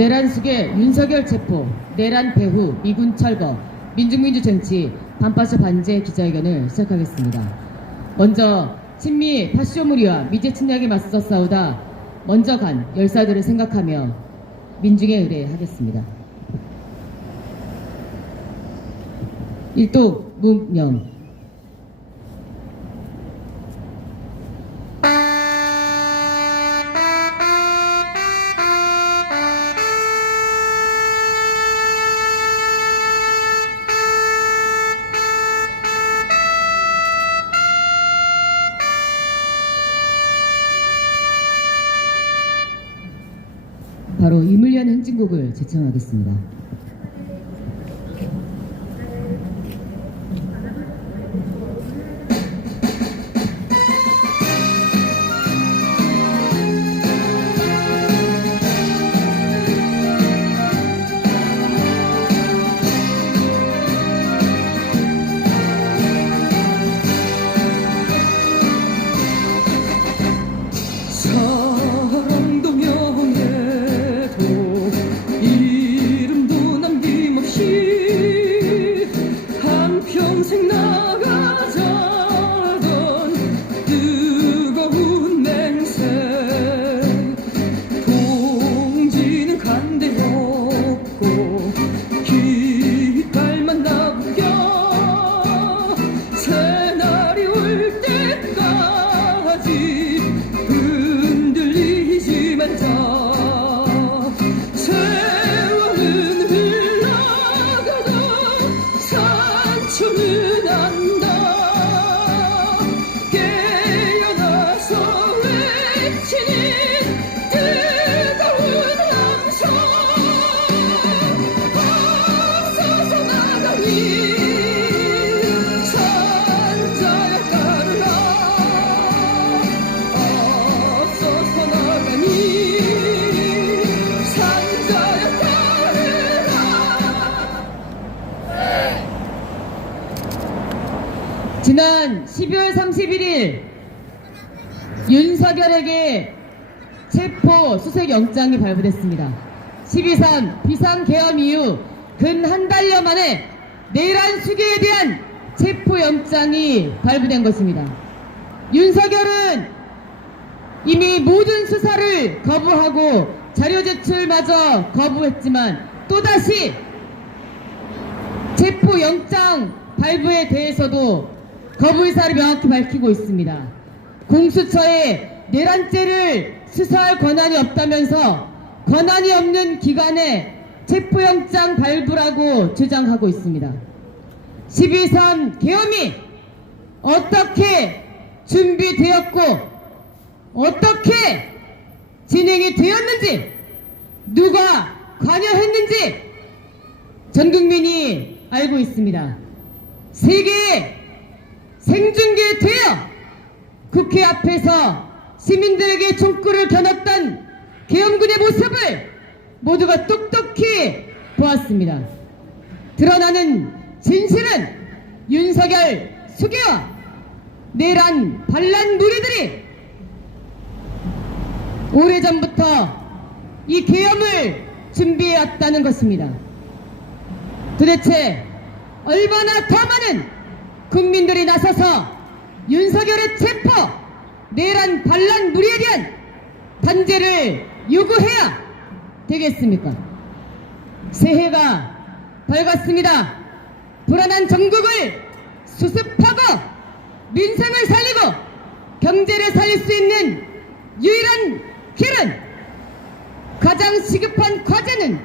내란숙의 윤석열 체포, 내란 배후, 미군 철거, 민중민주 정치, 반파쇼 반제 기자회견을 시작하겠습니다. 먼저 친미 파쇼무리와 미제 침략에 맞서 싸우다 먼저 간 열사들을 생각하며 민중에 의뢰하겠습니다. 일독 문명. 바로 이물련 행진곡을 제청하겠습니다. 사랑도 명예도 이름도 남김없이 한평생 나가자던 뜨거운 맹세. 동지는 간대였고 깃발만 나부겨 새날이 올 때까지 흔들리지만 자 세월은 흘러가도 상처는 안다. 깨어나서 외치는 뜨거운 함성. 앞서서 나가니 산자야 따르라. 앞서서 나가니 산자야 따르라. 지난 12월 31일 윤석열에게 체포 수색영장이 발부됐습니다. 12.3 비상계엄 이후 근 한 달여 만에 내란 수괴에 대한 체포영장이 발부된 것입니다. 윤석열은 이미 모든 수사를 거부하고 자료 제출마저 거부했지만 또다시 체포영장 발부에 대해서도 거부 의사를 명확히 밝히고 있습니다. 공수처에 내란죄를 수사할 권한이 없다면서 권한이 없는 기관에 체포영장 발부라고 주장하고 있습니다. 12.3 계엄이 어떻게 준비되었고 어떻게 진행이 되었는지 누가 관여했는지 전 국민이 알고 있습니다. 세계에 생중계되어 국회 앞에서 시민들에게 총구를 겨눴던 계엄군의 모습을 모두가 똑똑히 보았습니다. 드러나는 진실은 윤석열 수괴와 내란 반란 무리들이 오래전부터 이 계엄을 준비해왔다는 것입니다. 도대체 얼마나 더 많은 국민들이 나서서 윤석열의 체포, 내란 반란 무리에 대한 단죄를 요구해야 되겠습니까? 새해가 밝았습니다. 불안한 전국을 수습하고 민생을 살리고 경제를 살릴 수 있는 유일한 길은, 가장 시급한 과제는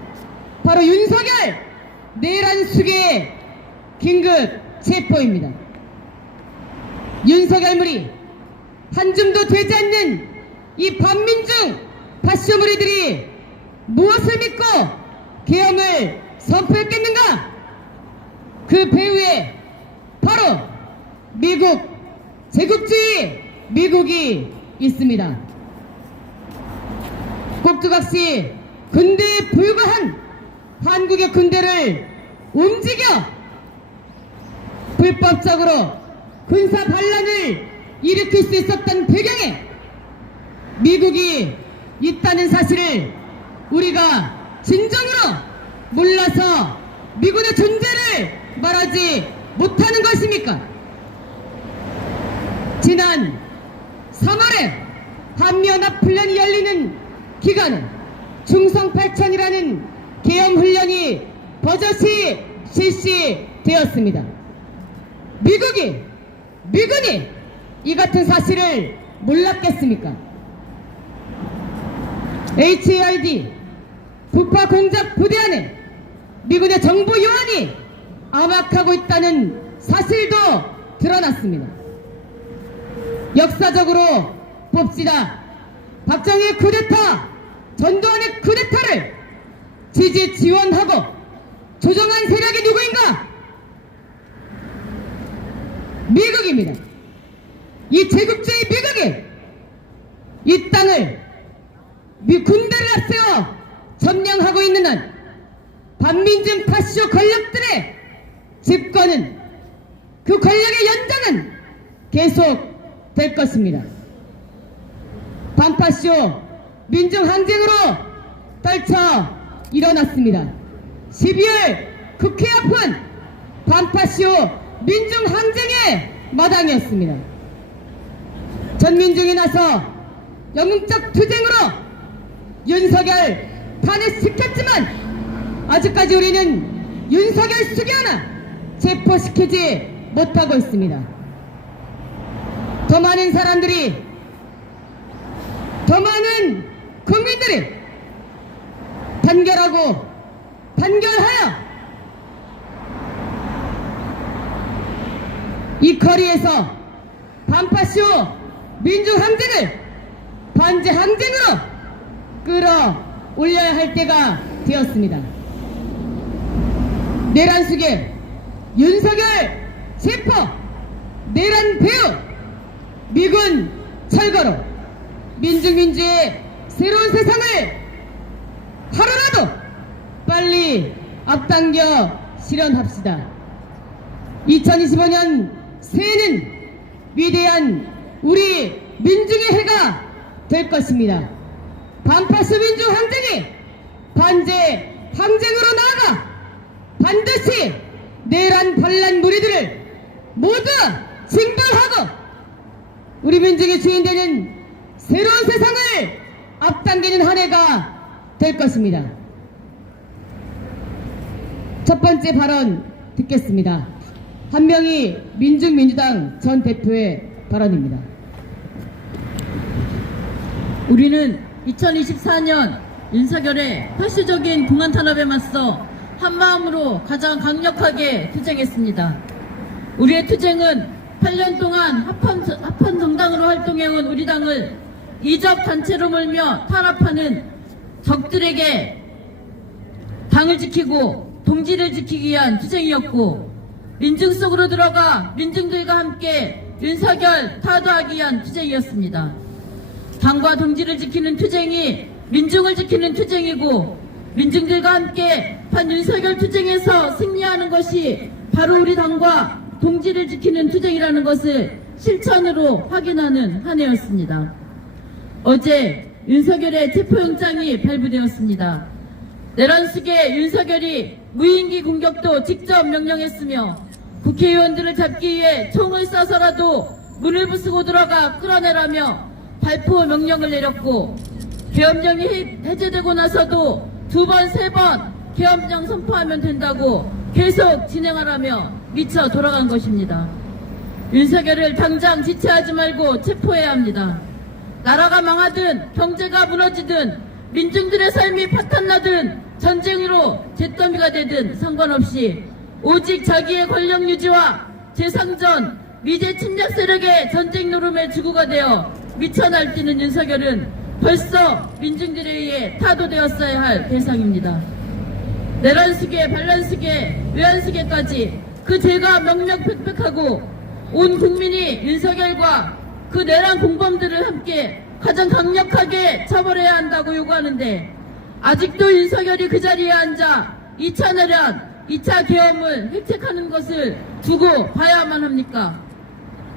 바로 윤석열 내란 수괴의 긴급 체포입니다. 윤석열물이 한 줌도 되지 않는 이 반민중 파쇼무리들이 무엇을 믿고 계엄을 선포했겠는가? 그 배후에 바로 미국, 제국주의 미국이 있습니다. 꼭두각시 군대에 불과한 한국의 군대를 움직여 불법적으로 군사 반란을 일으킬 수 있었던 배경에 미국이 있다는 사실을 우리가 진정으로 몰라서 미군의 존재를 말하지 못하는 것입니까? 지난 3월에 한미연합훈련이 열리는 기간은 충성 8천이라는 계엄훈련이 버젓이 실시되었습니다. 미군이 이 같은 사실을 몰랐겠습니까? HARD 부파 공작 부대 안에 미군의 정보 요원이 암약하고 있다는 사실도 드러났습니다. 역사적으로 봅시다. 박정희의 쿠데타, 전두환의 쿠데타를 지지 지원하고 조정한 세력이 누구인가? 미국입니다. 이 제국주의 미국이 이 땅을 군대를 앞세워 점령하고 있는 한 반민중 파쇼 권력들의 집권은 그 권력의 연장은 계속될 것입니다. 반파쇼 민중항쟁으로 떨쳐 일어났습니다. 12월 국회 앞은 반파쇼 민중항쟁의 마당이었습니다. 전민중이 나서 영웅적 투쟁으로 윤석열 탄핵시켰지만 아직까지 우리는 윤석열 수기 하나 체포시키지 못하고 있습니다. 더 많은 사람들이, 더 많은 국민들이 단결하여 이 거리에서 반파쇼 민중항쟁을 반제항쟁으로 끌어올려야 할 때가 되었습니다. 내란 수계 윤석열 체포, 내란 배후, 미군 철거로 민중민주의 새로운 세상을 하루라도 빨리 앞당겨 실현합시다. 2025년 새해는 위대한 우리 민중의 해가 될 것입니다. 반파쇼 민중항쟁이 반제 항쟁으로 나아가 반드시 내란 반란 무리들을 모두 징벌하고 우리 민중의 주인 되는 새로운 세상을 앞당기는 한 해가 될 것입니다. 첫 번째 발언 듣겠습니다. 한명희 민중민주당 전 대표의 발언입니다. 우리는 2024년 윤석열의 파쇼적인 공안 탄압에 맞서 한마음으로 가장 강력하게 투쟁했습니다. 우리의 투쟁은 8년 동안 합헌 정당으로 활동해온 우리 당을 이적 단체로 몰며 탄압하는 적들에게 당을 지키고 동지를 지키기 위한 투쟁이었고, 민중 속으로 들어가 민중들과 함께 윤석열 타도하기 위한 투쟁이었습니다. 당과 동지를 지키는 투쟁이 민중을 지키는 투쟁이고, 민중들과 함께 반윤석열 투쟁에서 승리하는 것이 바로 우리 당과 동지를 지키는 투쟁이라는 것을 실천으로 확인하는 한 해였습니다. 어제 윤석열의 체포영장이 발부되었습니다. 내란 속에 윤석열이 무인기 공격도 직접 명령했으며 국회의원들을 잡기 위해 총을 쏴서라도 문을 부수고 들어가 끌어내라며 발포 명령을 내렸고, 계엄령이 해제되고 나서도 2번, 3번 계엄령 선포하면 된다고 계속 진행하라며 미쳐 돌아간 것입니다. 윤석열을 당장 지체하지 말고 체포해야 합니다. 나라가 망하든 경제가 무너지든 민중들의 삶이 파탄나든 전쟁으로 잿더미가 되든 상관없이 오직 자기의 권력 유지와 재상전, 미제 침략 세력의 전쟁 노름의 주구가 되어 미쳐 날뛰는 윤석열은 벌써 민중들에 의해 타도되었어야 할 대상입니다. 내란 수계, 반란 수계, 외환 수계까지 그 죄가 명명백백하고 온 국민이 윤석열과 그 내란 공범들을 함께 가장 강력하게 처벌해야 한다고 요구하는데, 아직도 윤석열이 그 자리에 앉아 2차 내란, 2차 계엄을 획책하는 것을 두고 봐야만 합니까?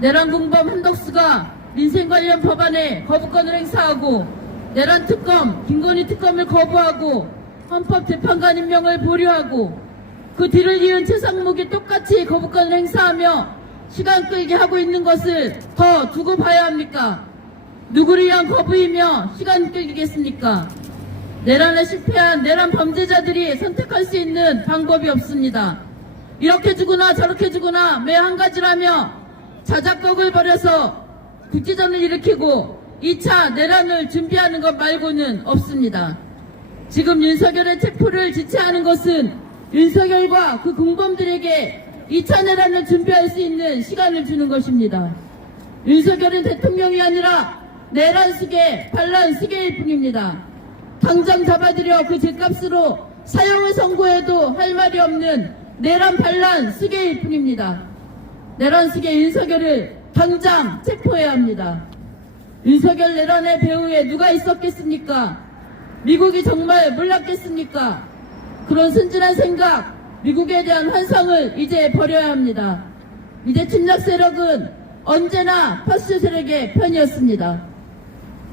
내란 공범 한덕수가 민생 관련 법안에 거부권을 행사하고, 내란 특검, 김건희 특검을 거부하고 헌법재판관 임명을 보류하고 그 뒤를 이은 최상목이 똑같이 거부권을 행사하며 시간 끌게 하고 있는 것을 더 두고 봐야 합니까? 누구를 위한 거부이며 시간 끌기겠습니까? 내란에 실패한 내란 범죄자들이 선택할 수 있는 방법이 없습니다. 이렇게 주거나 저렇게 주거나 매 한 가지라며 자작극을 벌여서 국지전을 일으키고 2차 내란을 준비하는 것 말고는 없습니다. 지금 윤석열의 체포를 지체하는 것은 윤석열과 그 공범들에게 2차 내란을 준비할 수 있는 시간을 주는 것입니다. 윤석열은 대통령이 아니라 내란 수계, 반란 수계일 뿐입니다. 당장 잡아들여 그 죗값으로 사형을 선고해도 할 말이 없는 내란 반란 수계일 뿐입니다. 내란 수계 윤석열을 당장 체포해야 합니다. 윤석열 내란의 배후에 누가 있었겠습니까? 미국이 정말 몰랐겠습니까? 그런 순진한 생각, 미국에 대한 환상을 이제 버려야 합니다. 이제 침략 세력은 언제나 파시स्ट 세력의 편이었습니다.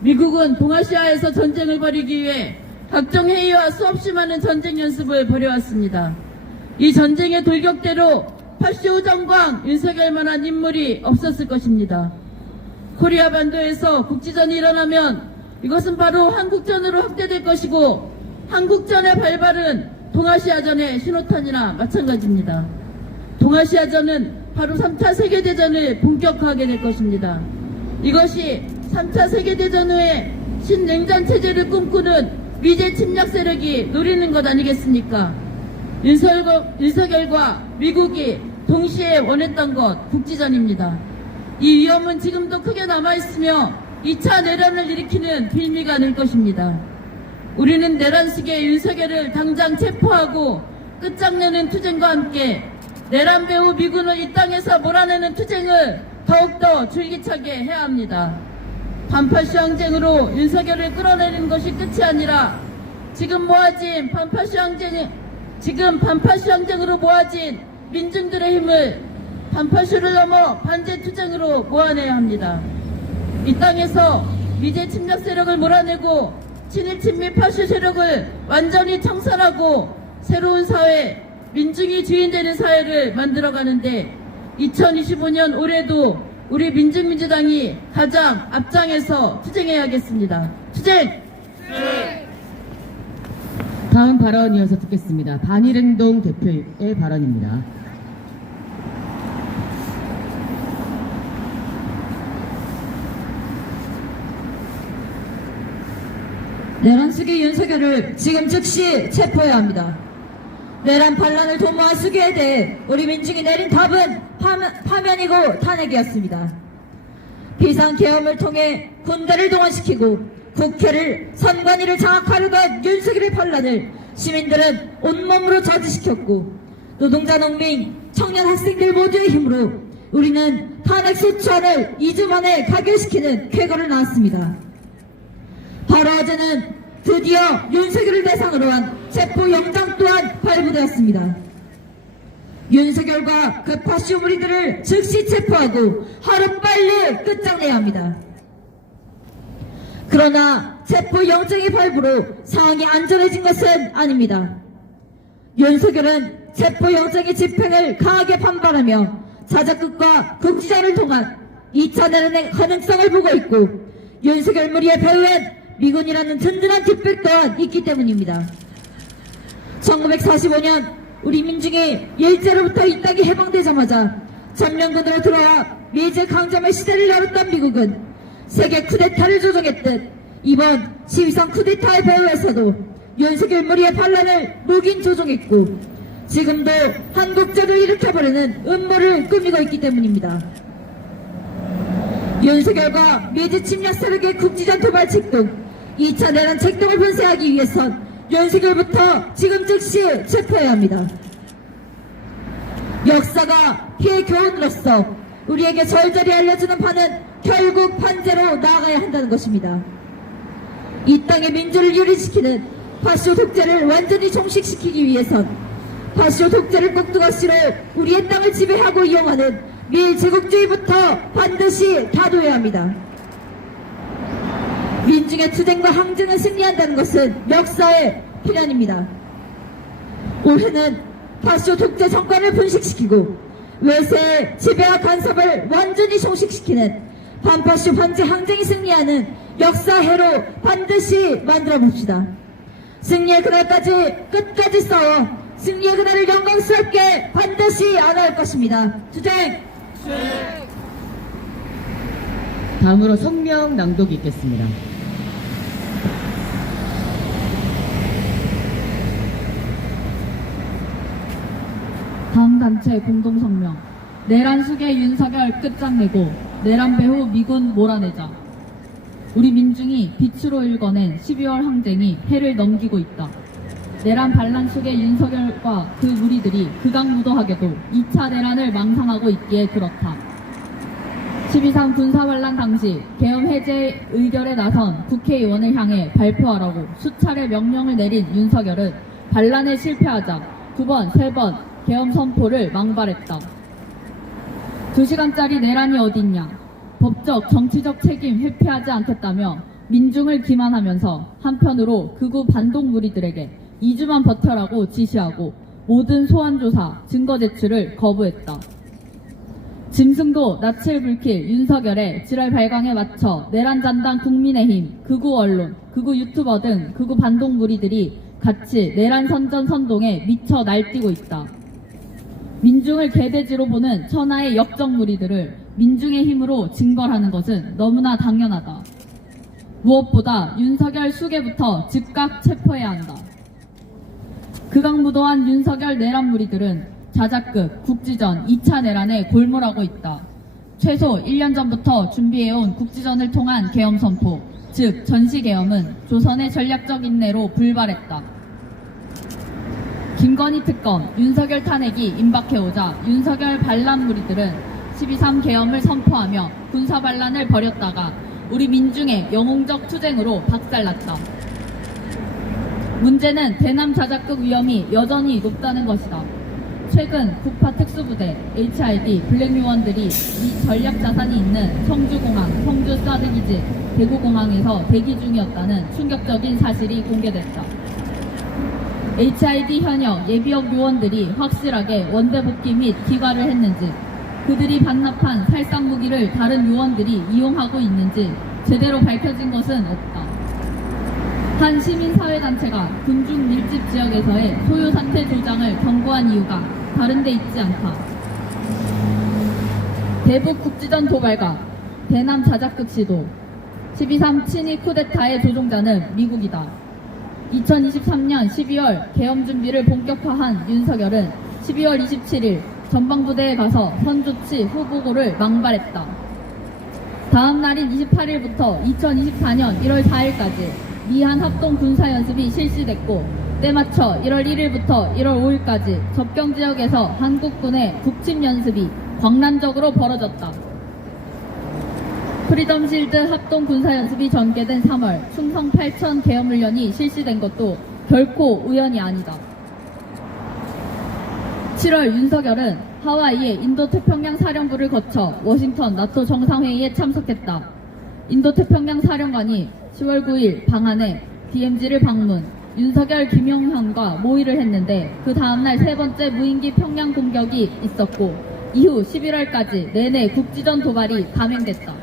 미국은 동아시아에서 전쟁을 벌이기 위해 각종 회의와 수없이 많은 전쟁 연습을 벌여왔습니다. 이 전쟁의 돌격대로 파시오 정광 윤석열만한 인물이 없었을 것입니다. 코리아 반도에서 국지전이 일어나면 이것은 바로 한국전으로 확대될 것이고 한국전의 발발은 동아시아전의 신호탄이나 마찬가지입니다. 동아시아전은 바로 3차 세계대전을 본격화하게 될 것입니다. 이것이 3차 세계대전 후에 신냉전 체제를 꿈꾸는 미제 침략 세력이 노리는 것 아니겠습니까? 윤석열과 미국이 동시에 원했던 것 국지전입니다. 이 위험은 지금도 크게 남아있으며 2차 내란을 일으키는 빌미가 늘 것입니다. 우리는 내란 시기에 윤석열을 당장 체포하고 끝장내는 투쟁과 함께 내란 배후 미군을 이 땅에서 몰아내는 투쟁을 더욱더 줄기차게 해야 합니다. 반파시 항쟁으로 윤석열을 끌어내리는 것이 끝이 아니라 지금 반파시 항쟁으로 모아진 민중들의 힘을 반파시를 넘어 반제 투쟁으로 모아내야 합니다. 이 땅에서 미제 침략 세력을 몰아내고 친일 친미 파시 세력을 완전히 청산하고 새로운 사회, 민중이 주인되는 사회를 만들어가는데 2025년 올해도 우리 민중민주당이 가장 앞장에서 투쟁해야겠습니다. 투쟁! 다음 발언 이어서 듣겠습니다. 반일행동 대표의 발언입니다. 내란 수기 윤석열을 지금 즉시 체포해야 합니다. 내란 반란을 도모한 수기에 대해 우리 민중이 내린 답은 파면이고 탄핵이었습니다. 비상계엄을 통해 군대를 동원시키고 국회를 선관위를 장악하려고 한 윤석열의 반란을 시민들은 온몸으로 저지시켰고 노동자 농민 청년 학생들 모두의 힘으로 우리는 탄핵소추안을 2주 만에 가결시키는 쾌거를 낳았습니다. 바로 어제는 드디어 윤석열을 대상으로 한 체포영장 또한 발부되었습니다. 윤석열과 그 파쇼무리들을 즉시 체포하고 하루빨리 끝장내야 합니다. 그러나 체포영장의 발부로 상황이 안전해진 것은 아닙니다. 윤석열은 체포영장의 집행을 강하게 반발하며 자작극과 국지전을 통한 2차 내란의 가능성을 보고 있고 윤석열 무리의 배후엔 미군이라는 든든한 뒷백 또한 있기 때문입니다. 1945년 우리 민중이 일제로부터 이 땅이 해방되자마자 점령군으로 들어와 미제 강점의 시대를 열었던 미국은 세계 쿠데타를 조종했듯 이번 12선 쿠데타의 배후에서도 윤석열 무리의 반란을 묵인 조종했고 지금도 한국전을 일으켜버리는 음모를 꾸미고 있기 때문입니다. 윤석열과 미제 침략 세력의 국지전 도발책 등 2차 내란 책동을 분쇄하기 위해선 윤석열부터 지금 즉시 체포해야 합니다. 역사가 피해 교훈으로서 우리에게 절절히 알려주는 바는 결국 판제로 나아가야 한다는 것입니다. 이 땅의 민주를 유리시키는 파쇼 독재를 완전히 종식시키기 위해선 파쇼 독재를 꼭두가시로 우리의 땅을 지배하고 이용하는 밀제국주의부터 반드시 다도해야 합니다. 민중의 투쟁과 항쟁을 승리한다는 것은 역사에 필연입니다. 올해는 파쇼 독재 정권을 분식시키고 외세의 지배와 간섭을 완전히 종식시키는 반파쇼 반제 항쟁이 승리하는 역사해로 반드시 만들어 봅시다. 승리의 그날까지 끝까지 싸워 승리의 그날을 영광스럽게 반드시 안아올 것입니다. 투쟁! 다음으로 성명 낭독이 있겠습니다. 다음 단체 공동성명. 내란 수계 윤석열 끝장내고 내란 배후 미군 몰아내자. 우리 민중이 빛으로 일궈낸 12월 항쟁이 해를 넘기고 있다. 내란 반란 속에 윤석열과 그 무리들이 극악무도하게도 2차 내란을 망상하고 있기에 그렇다. 12.3 군사반란 당시 계엄 해제 의결에 나선 국회의원을 향해 발표하라고 수차례 명령을 내린 윤석열은 반란에 실패하자 2번, 3번 계엄 선포를 망발했다. 2시간짜리 내란이 어딨냐. 법적, 정치적 책임 회피하지 않겠다며 민중을 기만하면서 한편으로 극우 반동 무리들에게 2주만 버텨라고 지시하고 모든 소환조사, 증거 제출을 거부했다. 짐승도 낯을 불킬 윤석열의 지랄 발광에 맞춰 내란잔당 국민의힘, 극우 언론, 극우 유튜버 등 극우 반동 무리들이 같이 내란 선전 선동에 미쳐 날뛰고 있다. 민중을 개돼지로 보는 천하의 역적 무리들을 민중의 힘으로 징벌하는 것은 너무나 당연하다. 무엇보다 윤석열 수계부터 즉각 체포해야 한다. 극악무도한 윤석열 내란 무리들은 자작극, 국지전, 2차 내란에 골몰하고 있다. 최소 1년 전부터 준비해온 국지전을 통한 계엄 선포, 즉 전시계엄은 조선의 전략적 인내로 불발했다. 김건희 특검, 윤석열 탄핵이 임박해오자 윤석열 반란 무리들은 12.3 계엄을 선포하며 군사 반란을 벌였다가 우리 민중의 영웅적 투쟁으로 박살났다. 문제는 대남 자작극 위험이 여전히 높다는 것이다. 최근 국파 특수부대, HID, 블랙 요원들이 미 전략 자산이 있는 청주공항, 성주 사드기지, 대구공항에서 대기 중이었다는 충격적인 사실이 공개됐다. HID 현역 예비역 요원들이 확실하게 원대 복귀 및 귀가를 했는지, 그들이 반납한 살상 무기를 다른 요원들이 이용하고 있는지 제대로 밝혀진 것은 없다. 한 시민사회단체가 군중 밀집 지역에서의 소요 사태 조장을 경고한 이유가 다른 데 있지 않다. 대북 국지전 도발과 대남 자작극 시도, 12.3 친위 쿠데타의 조종자는 미국이다. 2023년 12월 계엄 준비를 본격화한 윤석열은 12월 27일 전방부대에 가서 선조치 후보고를 망발했다. 다음 날인 28일부터 2024년 1월 4일까지 미한 합동 군사연습이 실시됐고, 때맞춰 1월 1일부터 1월 5일까지 접경지역에서 한국군의 북침연습이 광란적으로 벌어졌다. 프리덤 실드 합동 군사연습이 전개된 3월 충성 8천 계엄훈련이 실시된 것도 결코 우연이 아니다. 7월 윤석열은 하와이의 인도태평양 사령부를 거쳐 워싱턴 나토 정상회의에 참석했다. 인도태평양 사령관이 10월 9일 방한해 DMZ를 방문, 윤석열, 김용현과 모의를 했는데 그 다음날 세 번째 무인기 평양 공격이 있었고, 이후 11월까지 내내 국지전 도발이 감행됐다.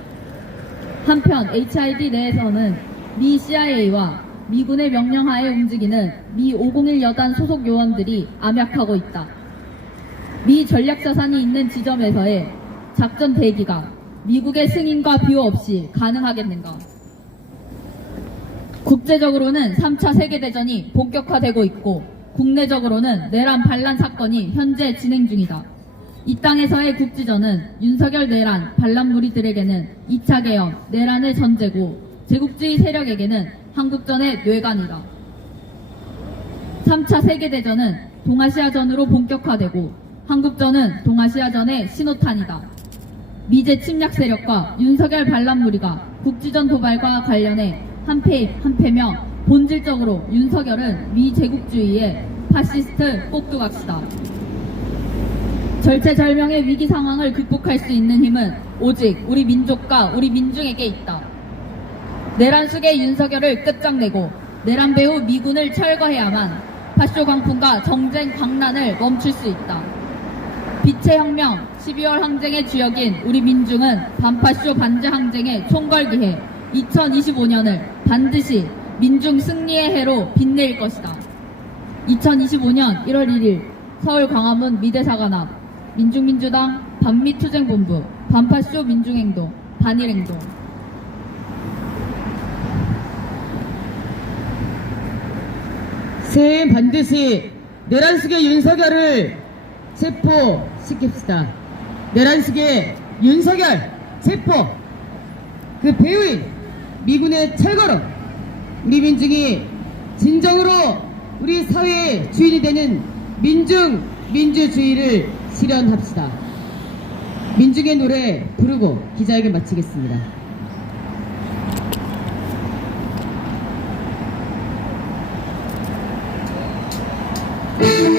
한편 HID 내에서는 미 CIA와 미군의 명령하에 움직이는 미 501 여단 소속 요원들이 암약하고 있다. 미 전략자산이 있는 지점에서의 작전 대기가 미국의 승인과 비호 없이 가능하겠는가? 국제적으로는 3차 세계대전이 본격화되고 있고, 국내적으로는 내란 반란 사건이 현재 진행 중이다. 이 땅에서의 국지전은 윤석열 내란 반란 무리들에게는 2차 계엄, 내란의 전제고, 제국주의 세력에게는 한국전의 뇌관이다. 3차 세계대전은 동아시아전으로 본격화되고, 한국전은 동아시아전의 신호탄이다. 미제 침략 세력과 윤석열 반란 무리가 국지전 도발과 관련해 한패며 본질적으로 윤석열은 미 제국주의의 파시스트 꼭두각시다. 절체절명의 위기 상황을 극복할 수 있는 힘은 오직 우리 민족과 우리 민중에게 있다. 내란 속의 윤석열을 끝장내고 내란 배후 미군을 철거해야만 파쇼 광풍과 정쟁 광란을 멈출 수 있다. 빛의 혁명, 12월 항쟁의 주역인 우리 민중은 반파쇼 반제 항쟁에 총걸기해 2025년을 반드시 민중 승리의 해로 빛낼 것이다. 2025년 1월 1일 서울 광화문 미대사관 앞 민중민주당 반미투쟁본부 반파쇼 민중행동 반일행동. 새해엔 반드시 내란숙의 윤석열을 체포시킵시다. 내란숙의 윤석열 체포, 그 배후인 미군의 철거로 우리 민중이 진정으로 우리 사회의 주인이 되는 민주주의를 실현합시다. 민중의 노래 부르고 기자회견 마치겠습니다. 아